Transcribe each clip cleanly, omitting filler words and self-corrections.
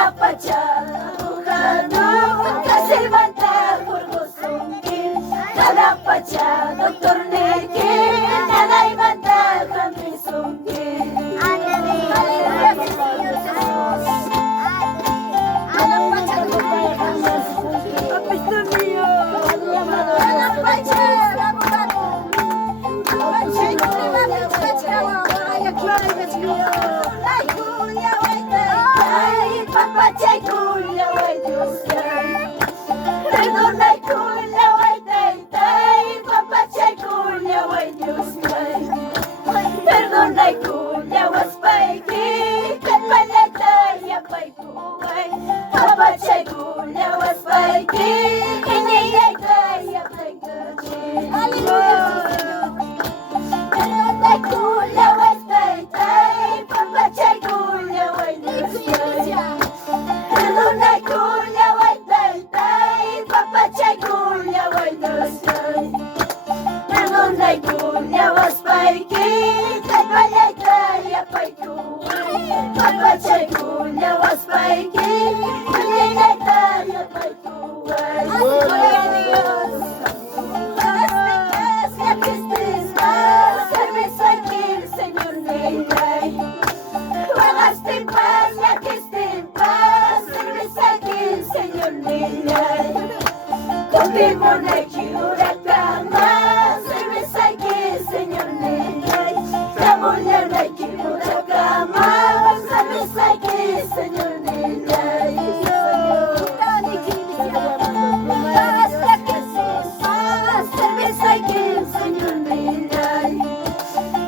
Kalapachala buhanu kasih mantap kurgusungkin Kalapacha doktor nekin nanay mantap kami sungkin Papachay kuya way Diyos yan Perdonay kuya way Taytay Papachay kuya way Diyos yan Perdonay kuya was paiki Kalpalatay apay kuway Papachay kuya was paiki Iniyay tay apay kachin Perdonay kuya way Taytay Papachay kuya way Diyos yan Perdonay kuya way Taytay Papachay kuya way Diyos yan Perdonay kuya was paiki Kalpalatay apay kuway Papachay kuya was paiki Iniyay tay apay kuway Limonay Kiurakama, cerveza aquí, señor Neyay. Camuñanay Kiurakama, cerveza aquí, señor Neyay. Hasta que se cerveza aquí, señor Neyay.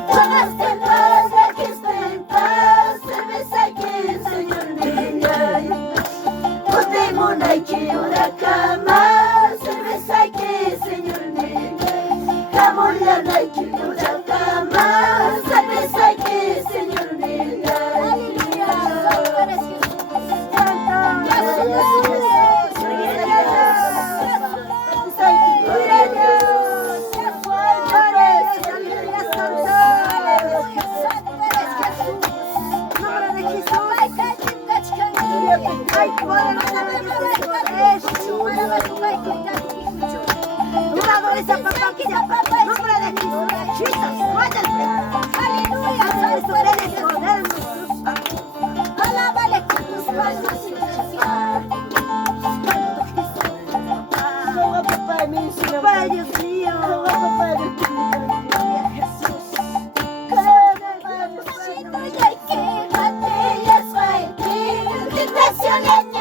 Pagaste en paz, aquí está en paz, cerveza aquí, señor Neyay. Limonay Kiurakama. Kamulanay Kiurakama, cerveza aquí, señor Neyay. Papá, Dios mío. Jesús. Tentaciones